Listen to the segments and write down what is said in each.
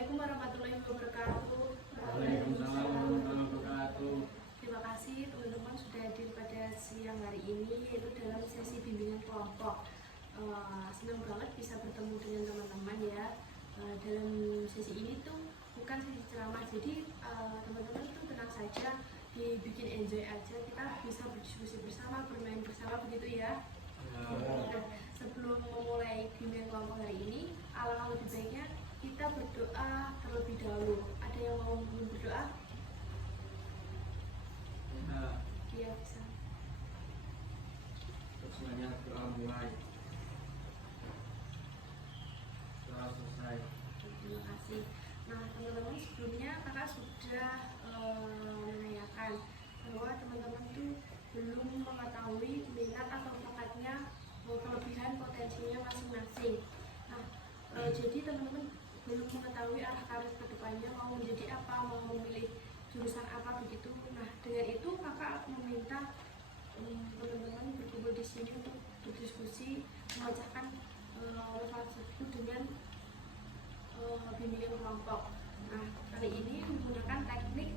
Assalamualaikum warahmatullahi wabarakatuh. Waalaikumsalam warahmatullahi wabarakatuh. Terima kasih teman-teman sudah hadir pada siang hari ini, yaitu dalam sesi bimbingan kelompok. Senang banget bisa bertemu dengan teman-teman ya. Dalam sesi ini tuh bukan sesi ceramah, jadi teman-teman tuh tenang saja, dibikin enjoy aja. Kita bisa berdiskusi bersama, bermain bersama begitu ya. Nah, sebelum memulai bimbingan kelompok hari ini, alangkah lebih baiknya kita berdoa terlebih dahulu. Ada yang mau berdoa? Iya, bisa. Semuanya doa mulai. Doa selesai. Terima kasih. Nah, teman-teman, sebelumnya kakak sudah menanyakan bahwa teman-teman tuh belum mengetahui minat atau bakatnya, kelebihan potensinya masing-masing. Nah, jadi teman-teman belum mengetahui arah karir kedepannya, mau menjadi apa, mau memilih jurusan apa begitu. Nah, dengan itu kakak meminta teman-teman berkumpul di sini untuk berdiskusi, memecahkan masalah tersebut dengan bimbingan kelompok. Nah, kali ini menggunakan teknik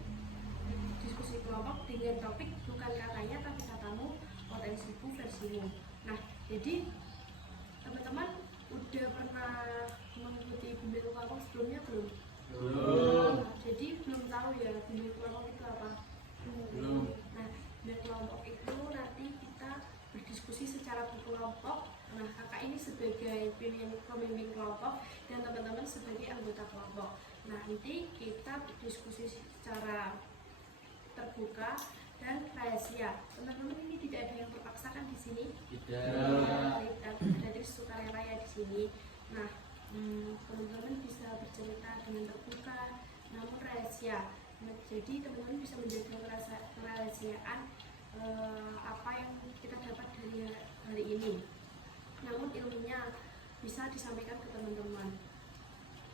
diskusi kelompok dengan topik bukan katanya tapi katamu, potensiku versimu. Nah, jadi teman-teman udah pernah mengikuti bimbingan kelompok sebelumnya belum? Belum. Jadi belum tahu ya bimbingan kelompok itu apa? Belum. Nah, bimbingan kelompok itu nanti kita berdiskusi secara berkelompok. Nah, kakak ini sebagai pemimpin kelompok dan teman-teman sebagai anggota kelompok. Nah, nanti kita berdiskusi secara terbuka dan rahasia. Teman-teman ini tidak ada yang terpaksakan di sini. Tidak. Dari sukarela ya di sini. Nah, teman-teman bisa bercerita dengan terbuka, namun rahasia. Nah, jadi teman-teman bisa menjaga kerahasiaan apa yang kita dapat dari hari ini. Namun ilmunya bisa disampaikan ke teman-teman.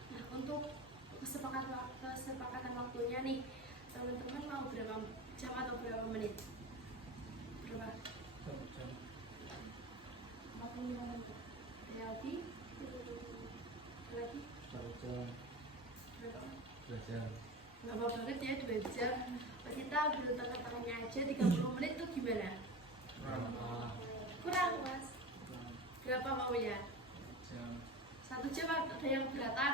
Nah, untuk kesepakatan waktunya nih, teman-teman mau berapa jam atau berapa menit? Berapa? 45 menit. Lagi? Lagi? 1 jam. Berapa? 2 jam. Lama banget ya, 2 jam. Pas kita ambil tengah-tengahnya aja 30 menit tuh gimana? Kurang, Mas. Berapa maunya? 1 jam ada yang beratan?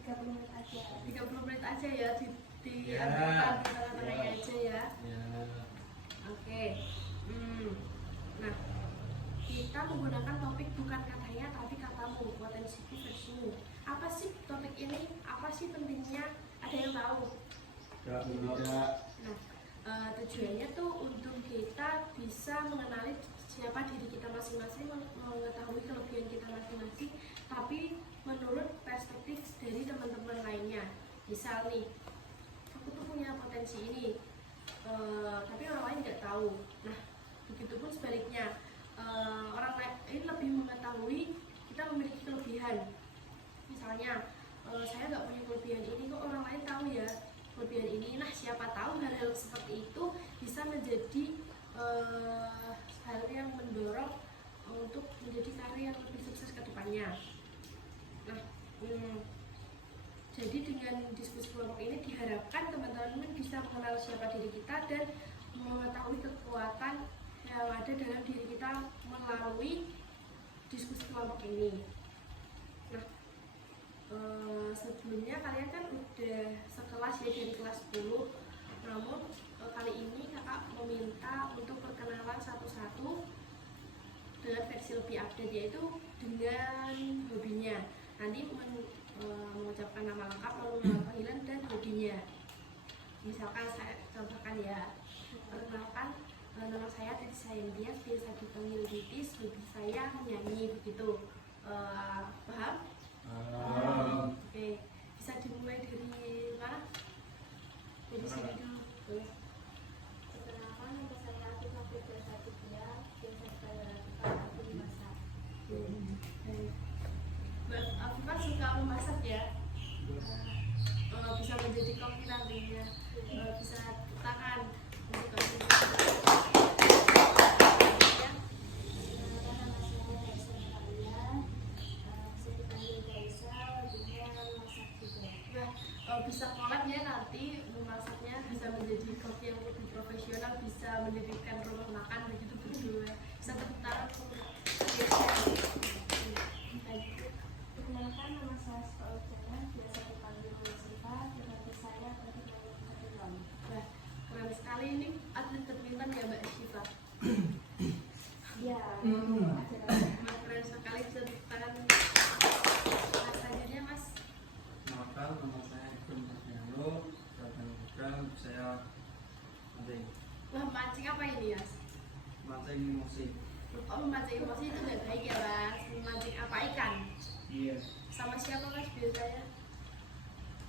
30 menit aja. 30 menit aja ya, diambil tengah-tengahnya aja ya. Oke. Nah, kita menggunakan topik bukan katanya tapi katamu, potensiku versimu. Apa sih topik ini? Apa sih pentingnya? Ada yang tahu? Tidak. Nah, tujuannya tuh untuk kita bisa mengenali siapa diri kita masing-masing, mengetahui kelebihan kita masing-masing, tapi menurut perspektif dari teman-teman lainnya. Misal nih, aku tuh punya potensi ini, tapi orang lain nggak tahu. Nah, begitupun sebaliknya, orang lain lebih mengetahui kita memiliki kelebihan. Misalnya, saya nggak punya kelebihan ini, kok orang lain tahu ya kelebihan ini. Nah, siapa tahu hal-hal seperti itu bisa menjadi hal yang mendorong untuk menjadi karir yang lebih sukses ke depannya. Nah, jadi dengan diskusi kelompok ini diharapkan teman-teman bisa mengenal siapa diri kita dan mengetahui kekuatan yang ada dalam diri kita melalui diskusi kelompok ini. Nah, sebelumnya kalian kan udah sekelas ya dari kelas 10, namun kali ini kakak meminta untuk perkenalan satu-satu dengan versi lebih update, yaitu dengan hobinya. Nanti mengucapkan nama lengkap, lalu nama panggilan dan hobinya. Misalkan saya contohkan ya, perkenalkan, nama saya Titi Sayendias, biasa dipanggil Titis, hobi saya menyanyi begitu. Paham? Oke, bisa dimulai dari mana? Dari sini dulu. Perkenalkan, nama saya Afifah Firdausah Tibia, biasa dipanggil Afifah, aku memasak. Mbak Afifah suka memasak ya? Bisa menjadi koki nantinya, bisa tangan untuk Perkenalkan, nama saya Raisa Natalia, bisa dipanggil mendirikan rumah makan begitu berdua. Bisa tepuk tangan untuk Perkenalkan, nama saya Sita Ujana, biasa dipanggil Mbak Siva, dengan saya atlet badminton. Wah, keren sekali ini atlet badminton ya Mbak Syifa. Ya, Wah, keren sekali, bisa tepuk tangan. Mas selanjutnya Mas. Kenalkan, nama saya Ibnu Mardiano. Program saya mancing. Wah, mancing apa ini Mas? Mancing emosi. Oh, memancing emosi itu nggak baik ya Mas. Memancing apa, ikan? Iya. Sama siapa Mas biasanya?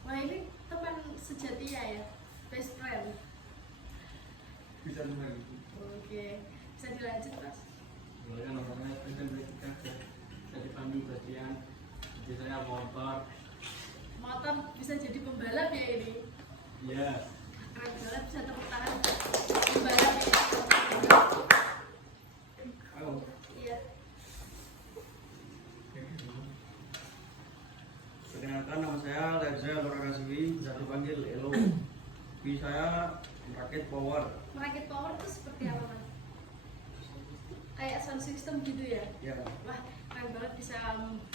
Wah, ini teman sejati ya, best friend. Bisa juga gitu. Oke, bisa dilanjut Mas. Boleh kan namanya Berikan Beretika. Saya dipanggil bagian. Jadi saya motor. Motor bisa jadi pembalap ya ini. Iya. Keren banget, bisa tepuk tangan. Pembalap ya. Oh. Iya. Perkenalkan, nama saya Reza Lorakasiwi, bisa dipanggil Elo. Hobi saya merakit power. Merakit power itu seperti apa Mas? Kayak sound system gitu ya? Ya. Wah, keren banget bisa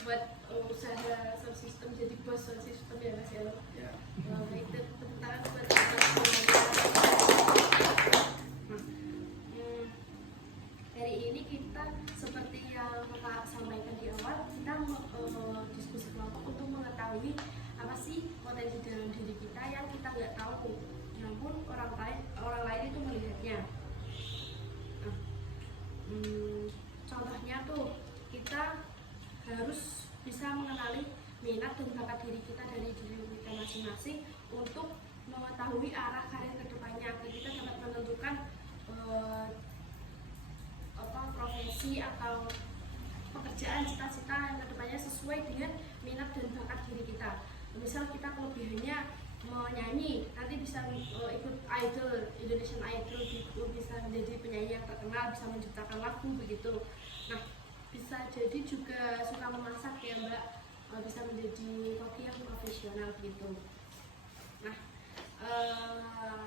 buat usaha sound system, jadi bos sound system ya Mas ya. Ya. Wah, baik, tepuk tangan buat hari ini kita seperti yang Kak sampaikan di awal, kita diskusi kelompok untuk mengetahui apa sih potensi dalam diri kita yang kita nggak tahu, namun orang lain itu melihatnya. Nah, contohnya tuh kita harus bisa mengenali minat dan bakat diri kita dari diri kita masing-masing untuk mengetahui arah karir kedepannya agar kita dapat menentukan profesi atau pekerjaan cita-cita yang kedepannya sesuai dengan minat dan bakat diri kita. Misal kita kelebihannya menyanyi, nanti bisa ikut idol, Indonesian Idol gitu, bisa menjadi penyanyi yang terkenal, bisa menciptakan lagu begitu. Nah, bisa jadi juga suka memasak ya Mbak, bisa menjadi koki yang profesional gitu. Nah,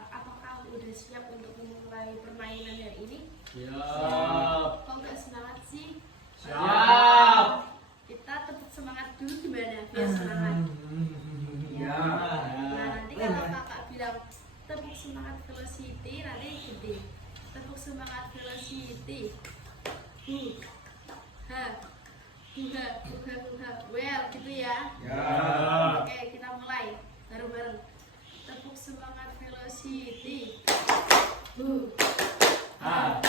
apakah udah siap untuk memulai permainan hari ini? Siap. Kok nggak semangat sih? Siap. Kita tepuk semangat dulu gimana? Biar semangat. Ya. Nah, nanti kalau kakak bilang tepuk semangat velocity, nanti gede. Tepuk semangat velocity. Ha. Huha, huha, huha. Well, gitu ya. Ya. Oke, kita mulai bareng-bareng. Tepuk semangat velocity. Ah.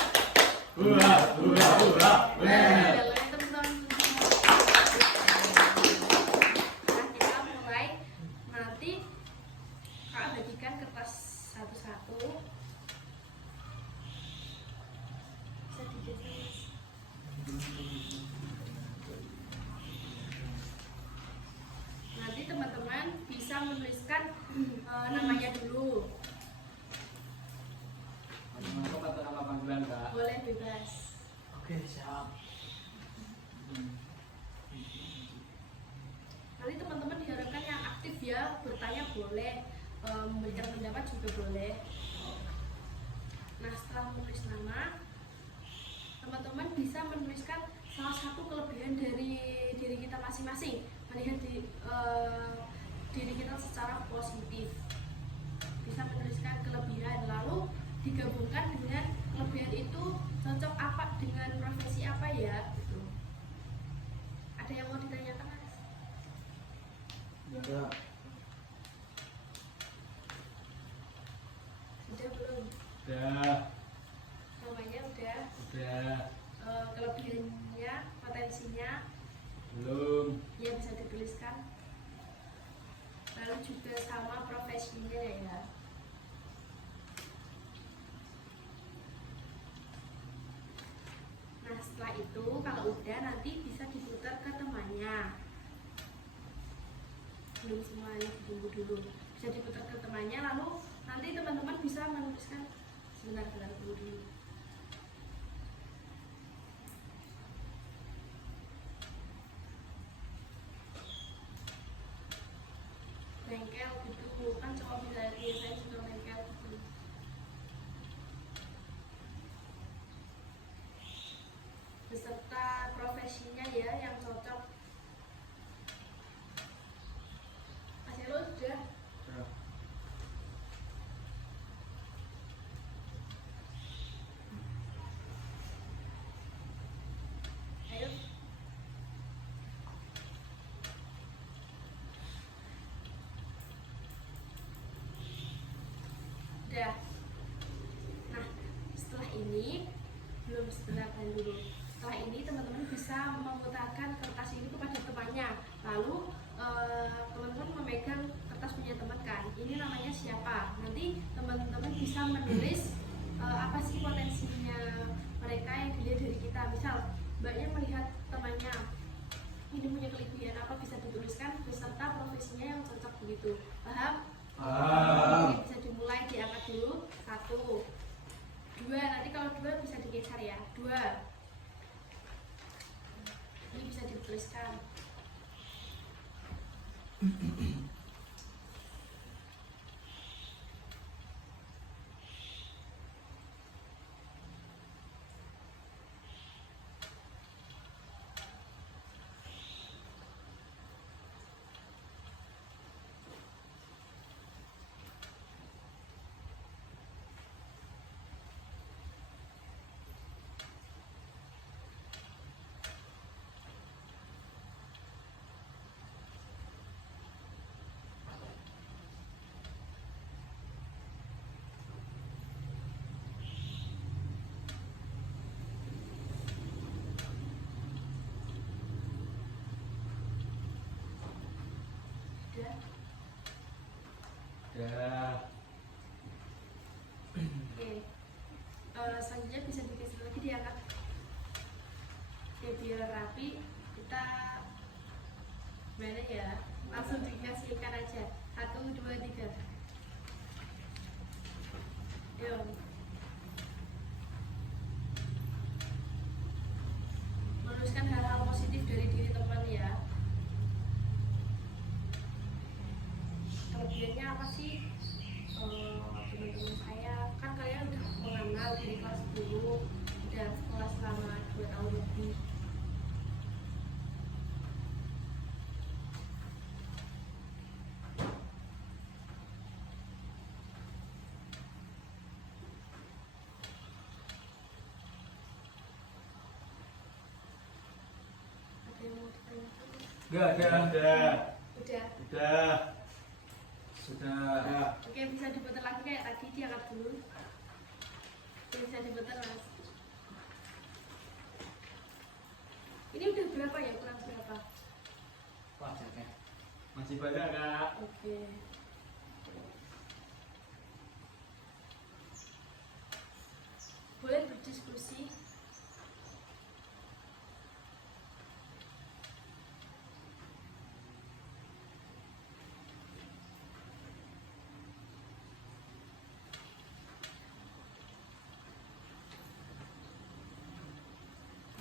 Hurra, hurra, hurra. Nah, kita mulai. Nanti Kak bagikan kertas satu-satu. Bisa digeser. Nanti teman-teman bisa menuliskan namanya dulu. Masuk atau nama panggilan Kak? Boleh bebas. Oke, siap. Nanti teman-teman diharapkan yang aktif ya, bertanya boleh, memberikan pendapat juga boleh. Nah, setelah menulis nama, teman-teman bisa menuliskan salah satu kelebihan dari diri kita masing-masing, melihat diri kita secara positif. Bisa menuliskan kelebihan, lalu digabungkan dengan kelebihan itu cocok apa dengan profesi apa ya gitu. Ada yang mau ditanyakan Mas? Ya. Udah belum? Udah. Namanya udah. Udah. Kelebihannya, potensinya Belum. ya bisa dituliskan. Lalu juga sama profesinya ya. Nah, setelah itu kalau udah nanti bisa diputar ke temannya. Belum semuanya ditunggu dulu. Bisa diputar ke temannya, lalu nanti teman-teman bisa menuliskan sebentar tunggu dulu. Bengkel gitu kan, cowok biasanya suka bengkel gitu. Sudah. Nah, setelah ini belum sebenarkan dulu. Setelah ini teman-teman bisa memutarkan kertas ini kepada temannya. Lalu teman-teman memegang kertas punya teman kan. Ini namanya siapa? Nanti teman-teman bisa menulis apa sih potensinya mereka yang dilihat dari kita. Misal mbaknya melihat temannya ini punya kelebihan apa, bisa dituliskan beserta profesinya yang cocok begitu. Paham? Oke, bisa dimulai, diangkat dulu. 1, 2, nanti kalau 2 bisa digeser ya. 2. Ini bisa dituliskan. Sudah. Dah. Oke. Selanjutnya bisa digeser lagi, diangkat. Oke, biar rapi kita mana ya? Langsung dikasihkan aja. 1, 2, 3. Yuk. Menuliskan hal-hal positif dari diri teman ya. Kelebihannya apa sih? Teman-teman saya kan kalian udah mengenal dari kelas 10, udah sekolah selama 2 tahun lebih. Ada yang mau ditanyakan? Udah. Udah. Udah. Sudah. Oke, bisa diputar lagi kayak tadi, diangkat dulu. Oke, bisa diputar mas. Ini udah berapa ya? Kurang berapa? Wajarnya. Masih banyak, Kak. Oke. Boleh berdiskusi.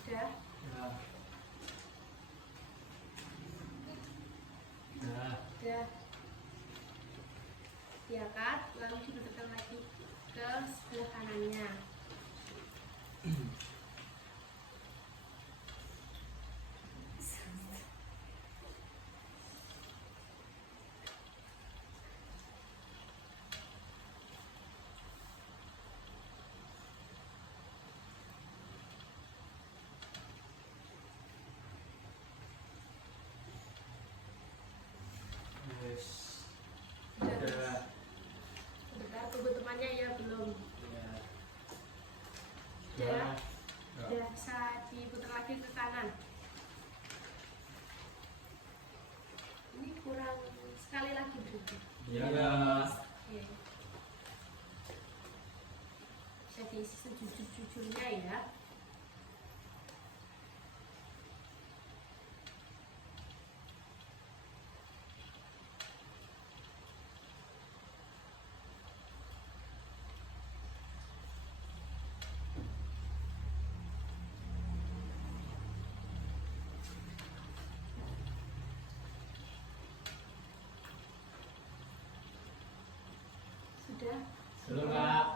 Udah. Udah. Diangkat, lalu diputarkan lagi ke sebelah kanannya. Udah. Sebentar, tunggu temannya ya, belum. Udah. Udah, bisa diputar lagi ke kanan. Ini kurang sekali lagi berarti. Iya. Oke. Bisa diisi sejujur-jujurnya ya. Sudah. Belum, Kak.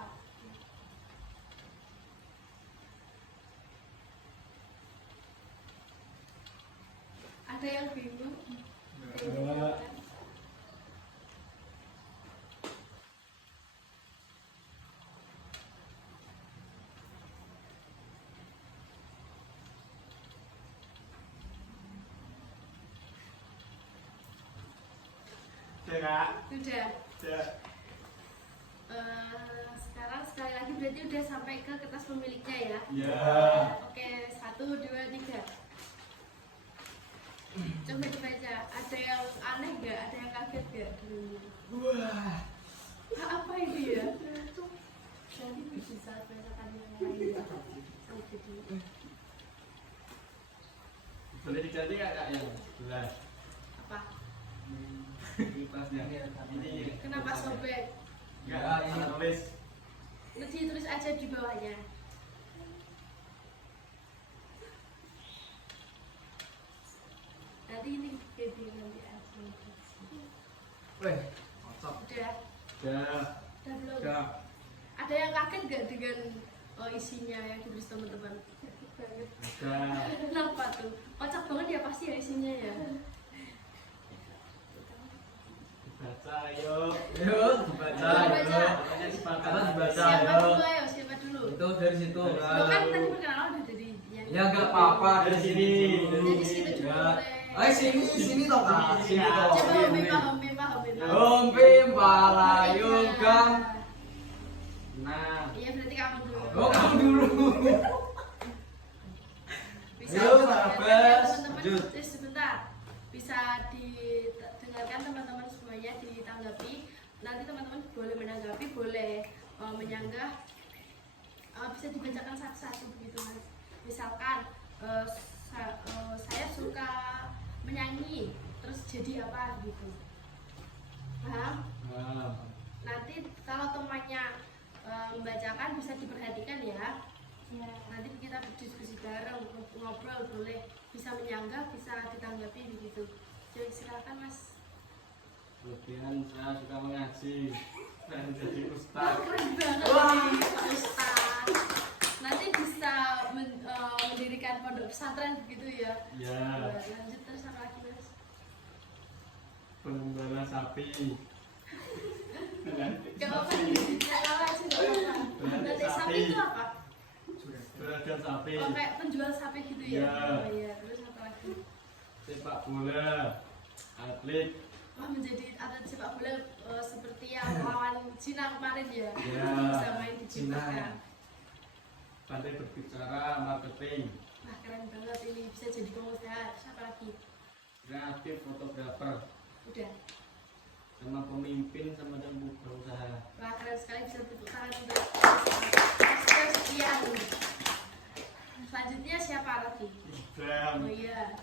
Ada yang bingung? Sudah, Kak. Sudah. Sudah. sekali lagi berarti udah sampai ke kertas pemiliknya ya. Ya. Oke, 1, 2, 3. Coba dibaca. Ada yang aneh nggak? Ada yang kaget nggak? Wah. Apa ini ya? Jadi bisa bacakan yang lain. Oke dulu. Boleh diganti nggak kak yang sebelah? Apa? Kertasnya. Ini. Kenapa sobek? Enggak, ini tulis. Nanti tulis aja di bawahnya. Nanti ini jadi nanti aja. Weh, mantap. Udah, Ya. udah belum? Udah. Ada yang kaget nggak dengan isinya yang ditulis teman-teman? Kaget banget. Ada. Kenapa tuh? Kocak banget ya pasti ya isinya ya. Baca ayo. Yuk, dibaca. Baca. Pokoknya sepakat Karena dibaca. Siapa ayo. dulu ayo? Siapa dulu? Itu dari situ. Lo kan tadi perkenalan udah dari yang Ya nggak apa-apa Dari sini. Dari situ juga Ya. boleh. Sini toh kak. Sini toh. Coba hombi. Hombi Balayugang. Nah. Iya berarti kamu dulu. Oh kamu dulu. Bisa Ayo, Nabas. teman-teman. Lanjut. Sebentar. Bisa didengarkan teman-teman semuanya, ditanggapi. Nanti teman-teman boleh menanggapi, boleh menyanggah. Bisa dibacakan satu-satu begitu mas. Misalkan saya suka menyanyi, terus jadi apa gitu. Paham? Nah. Nanti kalau temannya membacakan bisa diperhatikan ya. Ya. Nanti kita berdiskusi bareng, ngobrol boleh, bisa menyanggah, bisa ditanggapi begitu. Jadi silakan mas. Kemudian saya suka mengaji dan jadi ustaz. Keren banget nih, Pak Ustaz. Nanti bisa mendirikan pondok pesantren begitu ya. Ya. Lanjut terus apa lagi mas? Pengembala sapi. Gak apa-apa sih, gak apa-apa. Nanti sapi itu apa? Juragan sapi. Oh kayak penjual sapi gitu ya? Ya. Oh iya, terus apa lagi? Sepak bola. Atlet. Wah menjadi atlet sepak bola seperti yang lawan Cina kemarin ya? Ya. Bisa main di Cina kan? Pandai berbicara, marketing. Wah keren banget ini, bisa jadi pengusaha. Siapa lagi? Kreatif, fotografer. Udah. Sama pemimpin sama dan berusaha. Wah keren sekali, bisa tepuk tangan untuk sekian. Selanjutnya siapa lagi? Instagram. Oh iya,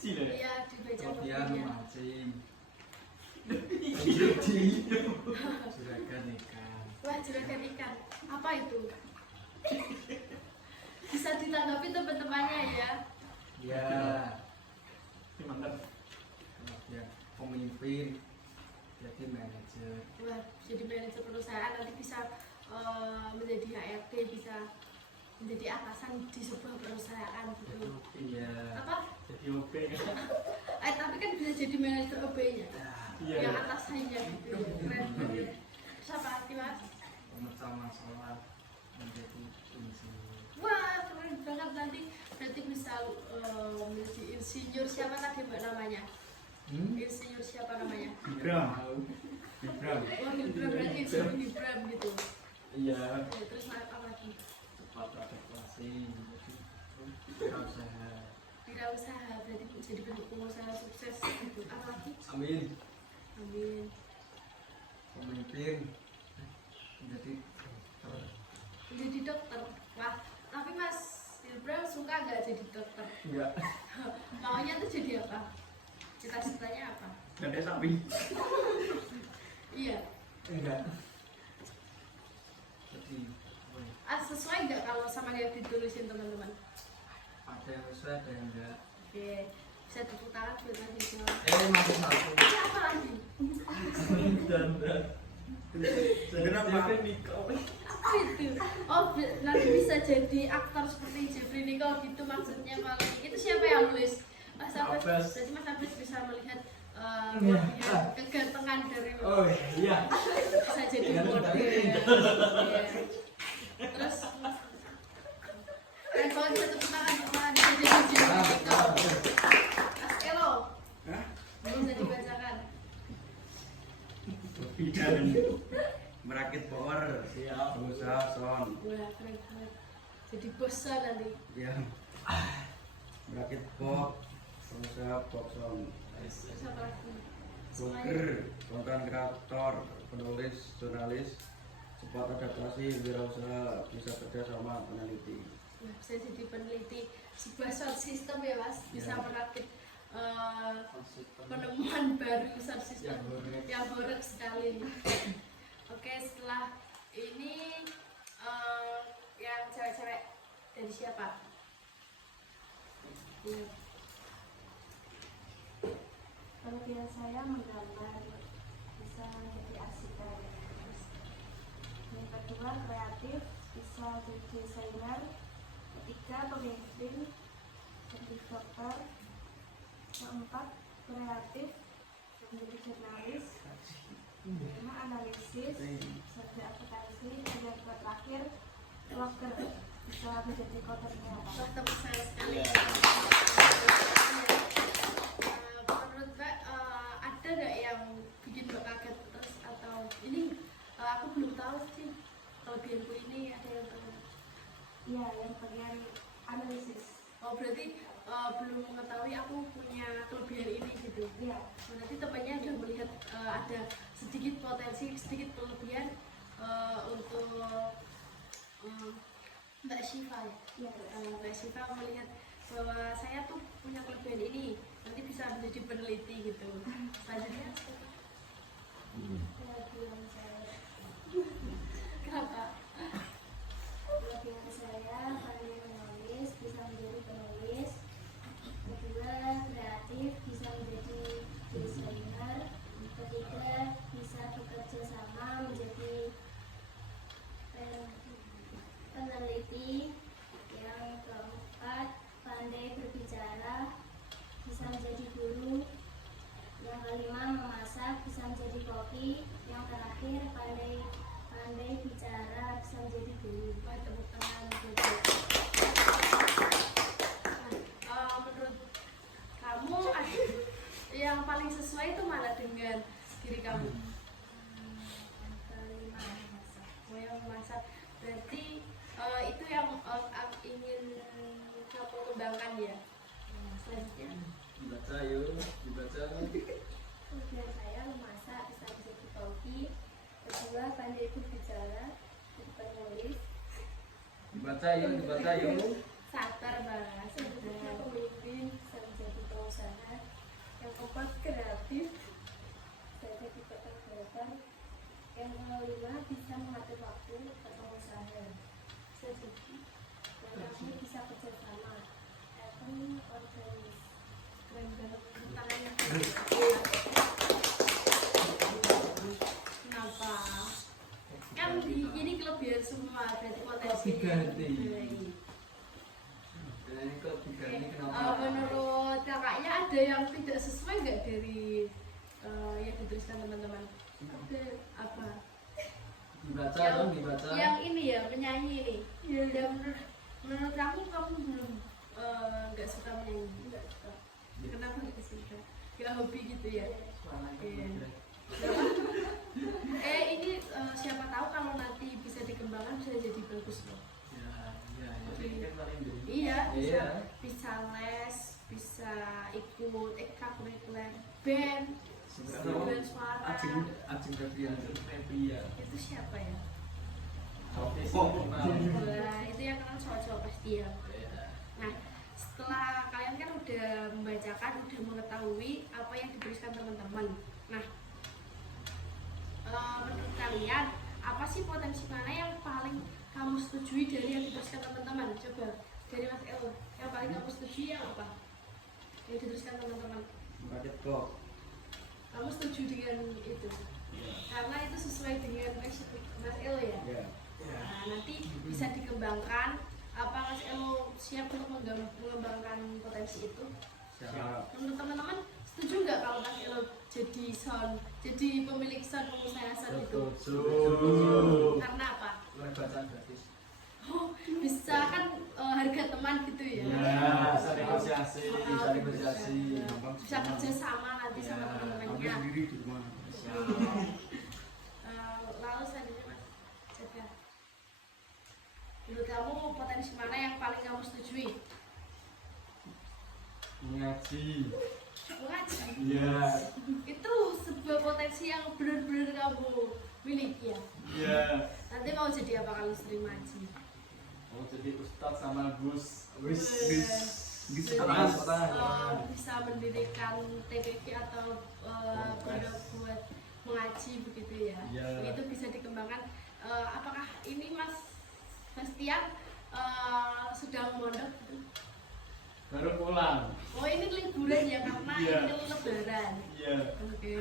Cile. iya dibaca Kemudian bukunya. mancing. Juragan ikan. Wah juragan ikan, apa itu? Bisa ditanggapi teman-temannya ya. Ya. Mantap. Kemudian pemimpin. Jadi manajer. Wah jadi manajer perusahaan, nanti bisa menjadi HRD, bisa menjadi atasan di sebuah perusahaan gitu. Iya. Apa? Jadi OP kan? Tapi kan bisa jadi manajer OB-nya. Iya. Yang atasannya gitu ya. Keren banget. Siapa lagi mas? Pemecah masalah menjadi insinyur. Wah keren banget, nanti berarti bisa menjadi insinyur. Siapa tadi mbak namanya? Insinyur siapa namanya? Ibram. Ibram. Oh Hibram, berarti insinyur Hibram gitu. Iya. Oke, terus apa lagi? Cepat adaptasi menjadi wirausaha. Wirausaha, berarti jadi pengusaha sukses gitu. Apa lagi? Amin. Amin. Pemimpin menjadi dokter. Jadi dokter. Wah tapi mas Hibram suka nggak jadi dokter? Enggak. Maunya tuh jadi apa? Cita-citanya apa? Gede sapi. Iya. Enggak. Jadi Sesuai nggak kalau sama yang ditulisin teman-teman? ada yang sesuai ada yang enggak. Oke, bisa tepuk tangan buat Mas Hibram. Masih satu. Ini apa lagi? Kenapa? Apa itu? Oh, nanti bisa jadi aktor seperti Jeffrey Nicole gitu maksudnya kalau itu siapa yang nulis? Mas Abes. Abes. Berarti Mas Abes bisa melihat Iya. kegantengan dari Oh iya. bisa jadi model. Iya. Terus kalau bisa tepuk tangan sama bisa jadi Jeffrey Nicole. Mas Elo, bisa dibacakan. Bidan. Son nanti. Ya. Berakit box, pengusaha box on. Siapa lagi? Blogger, konten kreator, penulis, jurnalis, cepat adaptasi, wirausaha, bisa kerja sama peneliti. Nah, bisa jadi peneliti sebuah sound system ya mas, bisa Ya. merakit penemuan baru sound system yang horor sekali. Oke, setelah ini yang cewek-cewek dari siapa? Iya. Kelebihan saya menggambar, bisa jadi arsitek. Yang kedua kreatif, bisa jadi desainer. Ketiga pemimpin, jadi dokter. Keempat kreatif, menjadi jurnalis. Kelima analisis, jadi akuntansi. Dan yang terakhir vlogger, bisa menjadi konten kreator. Dokter besar sekali. Menurut Mbak ada nggak yang bikin Mbak kaget terus atau ini aku belum tahu sih kelebihanku ini ada yang tahu. Iya, yang bagian analisis. Oh berarti belum mengetahui aku punya kelebihan ini gitu. Iya. Berarti temannya udah melihat ada sedikit potensi, sedikit kelebihan untuk Mbak Syifa ya. Iya. Mbak Syifa melihat bahwa saya tuh punya kelebihan ini, nanti bisa menjadi peneliti gitu. Selanjutnya Kelebihan saya. kenapa? Kelebihan saya pandai menulis, bisa menjadi penulis. Kedua kreatif, bisa menjadi desainer. Ketiga bisa bekerja sama menjadi peneliti. Yang keempat pandai berbicara, bisa menjadi guru. Yang kelima memasak, bisa menjadi koki. Yang terakhir pandai bicara, bisa menjadi guru. Wah, tepuk tangan gitu. Menurut kamu yang paling sesuai itu mana dengan diri kamu? Kelima memasak. Mau yang memasak berarti itu yang ingin kamu kembangkan ya. Selanjutnya Dibaca yuk, dibaca. Kelebihan saya memasak, bisa menjadi koki. Kedua pandai berbicara, jadi penulis. Dibaca yuk, dibaca yuk. sabar banget. Ketiga pemimpin, bisa menjadi pengusaha. Yang keempat kreatif, bisa jadi fotografer. Yang kelima bisa mengatur waktu, berpengusaha. Bisa jadi. Yang terakhir bisa kerja sama. Organis. Keren banget. Tangannya. Kenapa? Kan ini kelebihan semua, berarti potensi. Diganti. Dan ini kok diganti kenapa? Menurut kakaknya ada yang tidak sesuai nggak dari yang dituliskan teman-teman? Ada. Apa? Dibaca dong, dibaca. Yang ini ya, penyanyi ini. Yang menurut kamu belum nggak suka menyanyi? Enggak suka. Kenapa nggak suka? Nggak hobi gitu ya? Iya. Ini siapa tahu kalau nanti bisa dikembangkan bisa jadi bagus loh. Ya, ini kan paling dulu. Iya, Iya. bisa les, bisa ikut ekstrakurikuler band, band suara. Ajeng bagian pria. Itu siapa ya? Oh, Wah, itu yang kenal cowok-cowok pasti ya. Nah, setelah kalian kan udah membacakan, udah mengetahui apa yang dituliskan teman-teman. Nah, menurut kalian apa sih potensi mana yang paling kamu setujui dari yang dituliskan teman-teman? Coba dari Mas Elo, yang paling kamu setujui yang apa? Yang dituliskan teman-teman. Berakit box. Kamu setuju dengan itu? Karena itu sesuai dengan Mas Elo ya. Ya. Nah, nanti bisa dikembangkan. Apa Mas Elo siap untuk mengembangkan potensi itu? Siap. Menurut teman-teman setuju nggak kalau Mas Elo jadi jadi pemilik sound, pengusaha sound itu? Setuju. Karena apa? Bacaan gratis. Oh, bisa kan harga teman gitu ya? Ya, bisa negosiasi, bisa negosiasi. Bisa kerja sama nanti sama Ya, Ambil teman-temannya. sendiri di rumah. Lalu selanjutnya Mas Jaga, menurut kamu potensi mana yang paling Mengaji. Mengaji. Iya. Itu sebuah potensi yang benar-benar kamu miliki ya. Iya. Nanti mau jadi apa kalau sering ngaji? Mau jadi ustadz sama Gus. Wis. Jadi, bisa mendirikan TPV atau pondok buat mengaji begitu ya. Iya. Itu bisa dikembangkan. Apakah ini Mas Bastian sedang mondok gitu? Baru pulang. Oh ini liburan ya karena Iya. ini lebaran. Iya. Oke.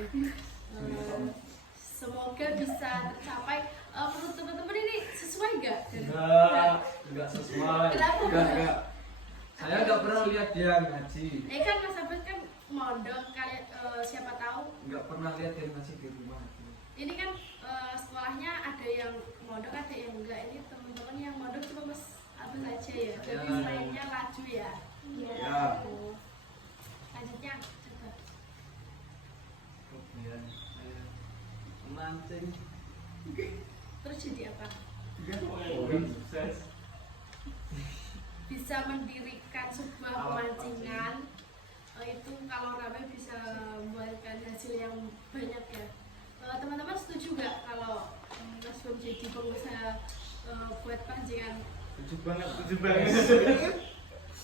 Semoga bisa tercapai. Menurut teman-teman ini sesuai nggak? Enggak sesuai. Kenapa? Enggak. Saya enggak pernah lihat dia ngaji. Kan Mas Abed kan mondok kalian siapa tahu. Enggak pernah lihat dia ngaji di rumah. Ini kan sekolahnya ada yang mondok ada yang enggak. Ini teman-teman yang mondok cuma Mas Abed aja ya. Jadi Ya. lainnya laju ya. Iya. Ya. Oh. Lanjutnya coba. Kemudian saya memancing. Terus jadi apa? Sukses. Bisa mendirikan sebuah pemancingan. Itu kalau rame bisa membuahkan hasil yang banyak ya. Teman-teman setuju nggak kalau Mas Bom jadi pengusaha buat pancingan? Setuju banget.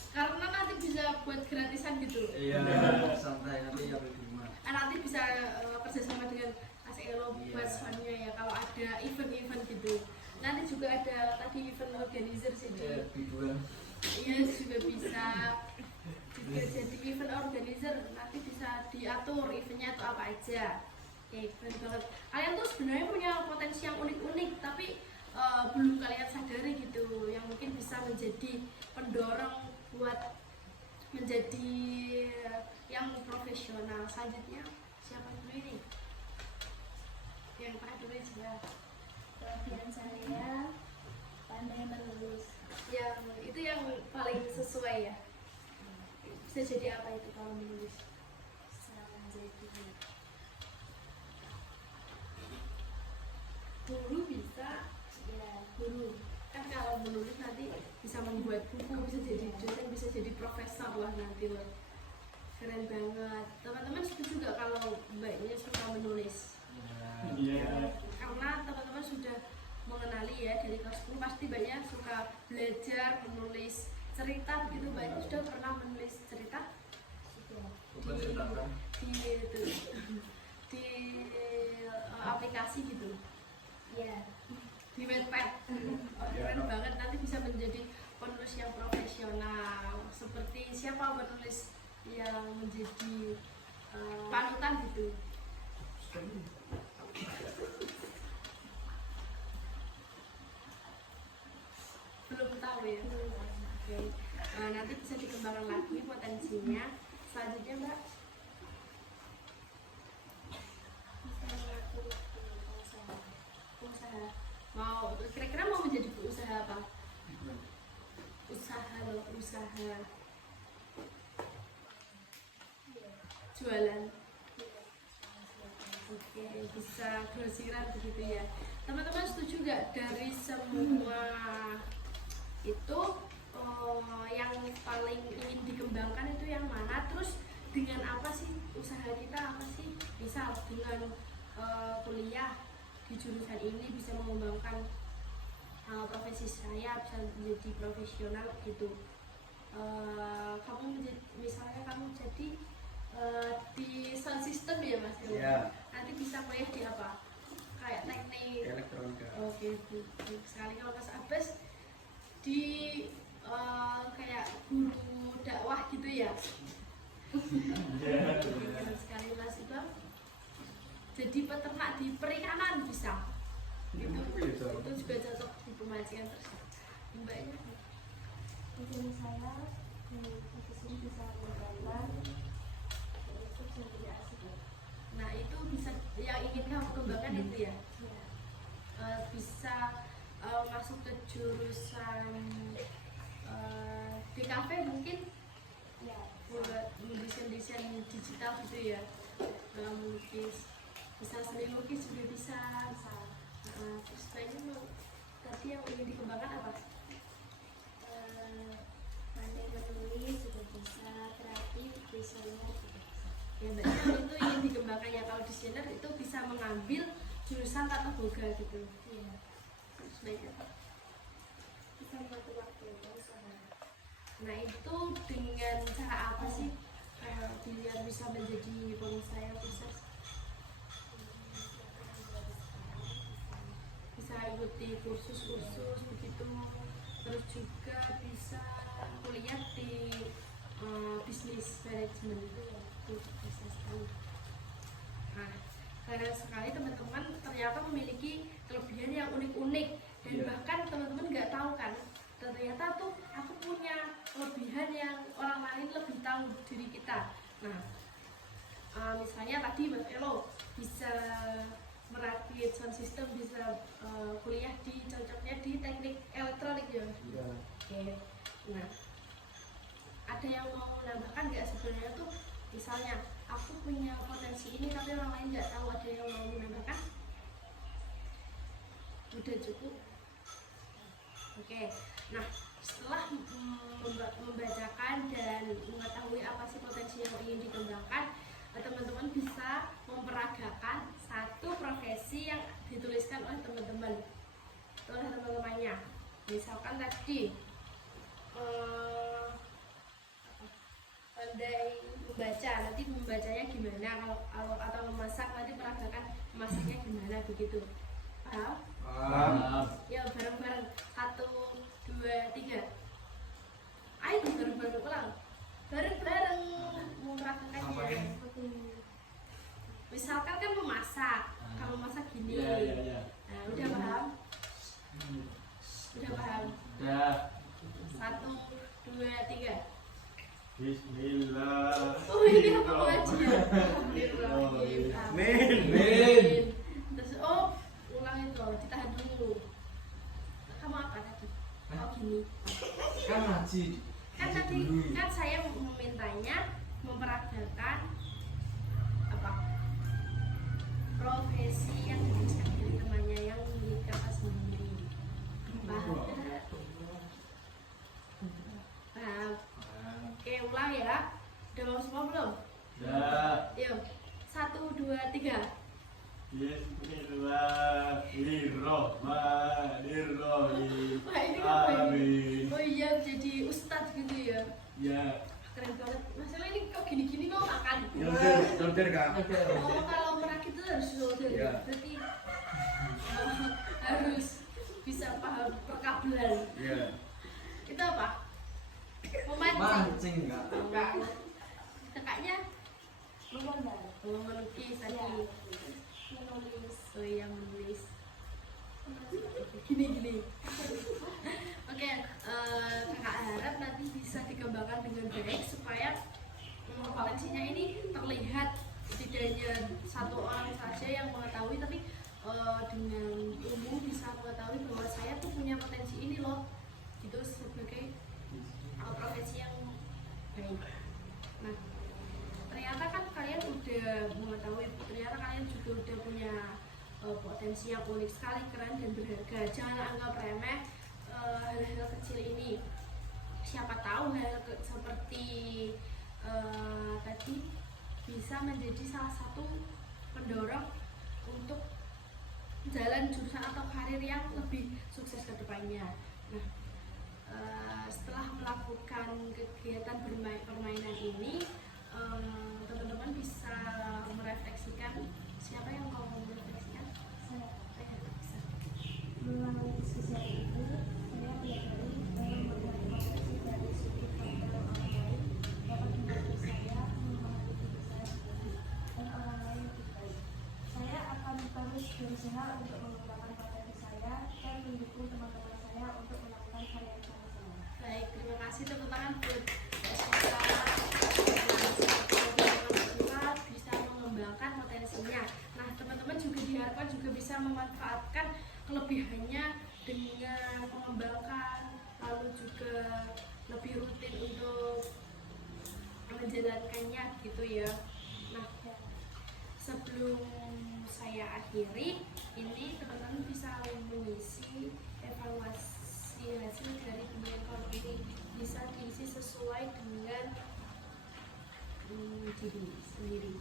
Karena nanti bisa buat gratisan gitu. Iya, santai nanti yang di rumah. Nanti bisa kerjasama dengan ASELO buat Iya. soalnya ya kalau ada event-event gitu. Nanti juga ada tadi event organizer Iya, jadi biduan. iya juga bisa juga jadi event organizer nanti bisa diatur eventnya atau apa aja. Oke, keren banget. Kalian tuh sebenarnya punya potensi yang unik-unik tapi belum kalian sadari gitu yang mungkin bisa menjadi pendorong buat menjadi yang profesional. Selanjutnya siapa dulu ini? Yang Pak dulu aja. Kelebihan saya pandai menulis. Yang itu yang paling sesuai ya. Bisa jadi apa itu kalau menulis? Sama jadi Guru bisa, ya guru. Kan kalau menulis nanti bisa membuat buku, bisa jadi dosen, bisa jadi profesor lah nanti loh. Keren banget. Teman-teman setuju gak kalau mbaknya suka menulis? Iya. Karena teman-teman sudah mengenali ya dari kelas 10 pasti banyak suka belajar menulis cerita gitu, banyak sudah pernah menulis cerita Coba ceritakan. di aplikasi gitu ya. di Wattpad. Keren banget, nanti bisa menjadi penulis yang profesional seperti siapa penulis yang menjadi panutan gitu. Belum tahu ya. Oke. Nanti bisa dikembangkan lagi potensinya. Selanjutnya Mbak, Bisa melakukan usaha. usaha. Mau kira-kira mau menjadi usaha apa? Usaha loh, usaha jualan. Oke, bisa grosiran begitu ya. Teman-teman setuju nggak dari semua itu yang paling ingin dikembangkan itu yang mana? Terus dengan apa sih usaha kita apa sih? Misal dengan kuliah di jurusan ini bisa mengembangkan profesi saya, bisa menjadi profesional gitu. Kamu misalnya kamu jadi di sound system ya Mas? Iya. Nanti bisa kuliah di apa? Kayak teknik Elektronika. Oke, baik sekali. Kalau Mas Abbas di kayak guru dakwah gitu ya. Iya. Keren sekali Mas Ibam. Jadi peternak di perikanan bisa. Itu juga cocok di pemancingan terus. Mbaknya Tujuan saya di sini bisa menggambar. Itu jadi asik ya. nah itu bisa yang ingin kamu kembangkan itu ya. Ya. Bisa masuk ke jurusan di kafe mungkin Ya. buat mendesain digital gitu ya, melukis, bisa seni lukis juga bisa. Terus kayaknya tadi yang ingin dikembangkan apa? Pandai menulis juga bisa, kreatif komisioner itu bisa mengambil jurusan tata boga gitu. Iya. Sebaiknya. Bisa mengatur waktu usaha. Nah itu dengan cara apa sih biar bisa menjadi pengusaha yang sukses? Bisa ikuti kursus-kursus begitu, terus juga bisa kuliah di bisnis manajemen itu bisa sekali. Nah, karena sekali teman-teman ternyata memiliki kelebihan yang unik-unik dan Iya. bahkan teman-teman nggak tahu kan ternyata tuh aku punya kelebihan yang orang lain lebih tahu diri kita. Nah, misalnya tadi Mas Elo bisa merakit sound system, bisa kuliah di cocoknya di teknik elektronik ya. Iya. Oke. Nah, ada yang mau menambahkan nggak sebenarnya tuh misalnya aku punya potensi ini tapi orang lain nggak tahu, ada yang mau menambahkan? Udah cukup. Oke. Nah, setelah membacakan dan mengetahui apa sih potensi yang ingin dikembangkan, teman-teman bisa memperagakan satu profesi yang dituliskan oleh teman-temannya. Misalkan tadi pandai membaca, nanti membacanya gimana, kalau atau memasak nanti peragakan memasaknya gimana begitu. Paham? Paham. Ya bareng-bareng 1, 2, 3. Ayo bareng-bareng ulang. Bareng-bareng memperagakannya. Misalkan kan memasak, kalau masak gini. Iya. Nah, udah paham? Udah paham? Udah. 1, 2, 3. Bismillah. Oh ini apa wajib? Amin. Amin. Terus ulang itu, ditahan dulu. Kamu apa tadi? Oh gini. Kan ngaji. Kan Ngaji tadi dulu. kan saya memintanya memperagakan apa? Profesi yang dituliskan dari temannya yang milik kakak sendiri. Paham? Paham? Oke, ulang ya. Udah mau semua belum? Udah. Yuk. 1, 2, 3. Bismillahirrahmanirrahim. Wah, ini apa ini? Amin. Oh iya, jadi ustadz gitu ya. Ya. Keren banget. Masalah ini kok gini-gini kok makan. Nyontir kak. Oh, kalau merakit itu harus solder. Iya. Berarti harus bisa paham perkabelan. Iya. Itu apa? Memancing. Mancing enggak? Enggak. Kakaknya Menggambar. melukis tadi. Iya. Menulis. Oh iya, menulis. Gini. Oke, kakak harap nanti bisa dikembangkan dengan baik supaya potensinya ini terlihat tidak hanya satu orang saja yang mengetahui, tapi dengan umum bisa mengetahui bahwa saya tuh punya potensi ini loh, gitu sebagai profesi yang baik. Nah, ternyata kan kalian udah mengetahui, ternyata kalian juga udah punya potensi yang unik sekali, keren dan berharga. Jangan anggap remeh hal-hal kecil ini. Siapa tahu hal seperti tadi bisa menjadi salah satu pendorong untuk jalan jurusan atau karir yang lebih sukses ke depannya. Nah, setelah melakukan kegiatan permainan ini, teman-teman bisa merefleksikan. Siapa yang mau merefleksikan? Saya Bisa. melalui diskusi hari ini, saya menyadari bahwa melihat potensi dari sudut pandang orang lain dapat membantu saya memahami diri saya sendiri dan orang lain lebih baik. Saya akan terus berusaha untuk mengembangkan potensi saya dan mendukung teman-teman saya untuk melakukan hal yang sama. Baik, terima kasih tepuk tangan buat bisa mengembangkan potensinya. Nah, teman-teman juga diharapkan juga bisa memanfaatkan kelebihannya dengan mengembangkan, lalu juga lebih rutin untuk menjalankannya gitu ya. Nah, sebelum saya akhiri, ini teman-teman bisa mengisi evaluasi hasil dari pemilihan kelompok ini, bisa diisi sesuai dengan diri sendiri.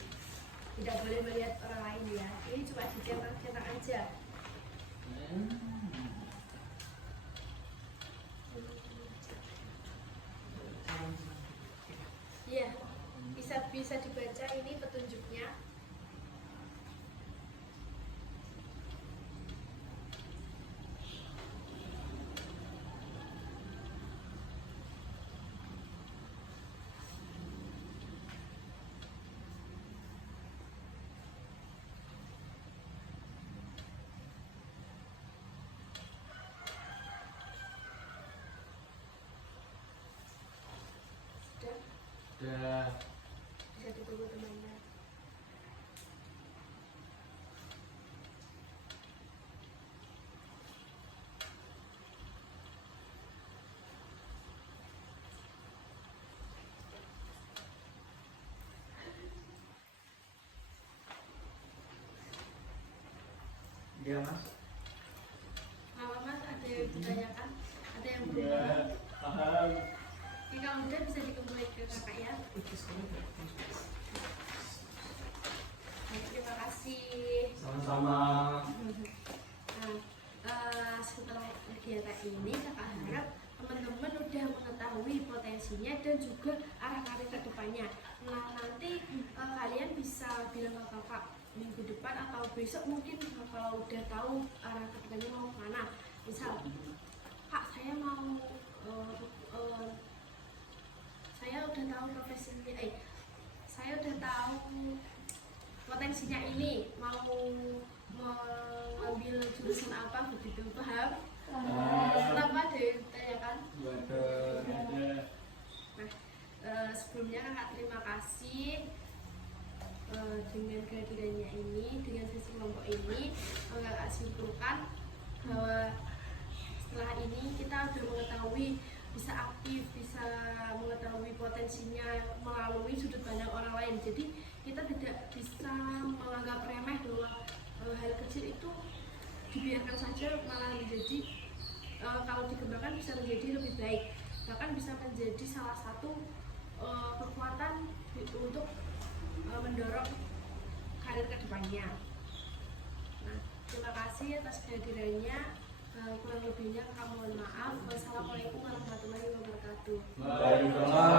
tidak boleh melihat orang lain ya. Ini cuma dicetak-cetak aja. Iya, bisa dibaca ini petunjuknya. Sudah, Udah. bisa ditunggu temannya. Iya mas. Apa mas, ada yang ditanyakan? Ada yang belum Enggak paham? paham. Oke, kalau udah bisa dikembalikan ke kakak ya. Baik, terima kasih. Sama-sama. Nah, setelah kegiatan ini kakak harap teman-teman udah mengetahui potensinya dan juga arah karir ke depannya. Nah, nanti kalian bisa bilang ke kakak minggu depan atau besok mungkin kalau udah tahu arah ke depannya mau kemana. Misal, kak saya mau saya udah tahu profesinya, saya udah tahu potensinya ini, mau mengambil jurusan apa begitu, paham? Kenapa ada yang ditanyakan? Ada. Nah, sebelumnya kakak terima kasih dengan kehadirannya ini, dengan sesi kelompok ini. Kakak simpulkan bahwa setelah ini kita sudah mengetahui, bisa aktif, bisa mengetahui potensinya melalui sudut pandang orang lain. Jadi kita tidak bisa menganggap remeh bahwa hal kecil itu dibiarkan saja, malah menjadi kalau dikembangkan bisa menjadi lebih baik, bahkan bisa menjadi salah satu kekuatan untuk mendorong karir ke depannya. Nah, terima kasih atas kehadirannya. Kurang lebihnya kami mohon maaf. Wassalamualaikum warahmatullahi wabarakatuh. Waalaikumsalam.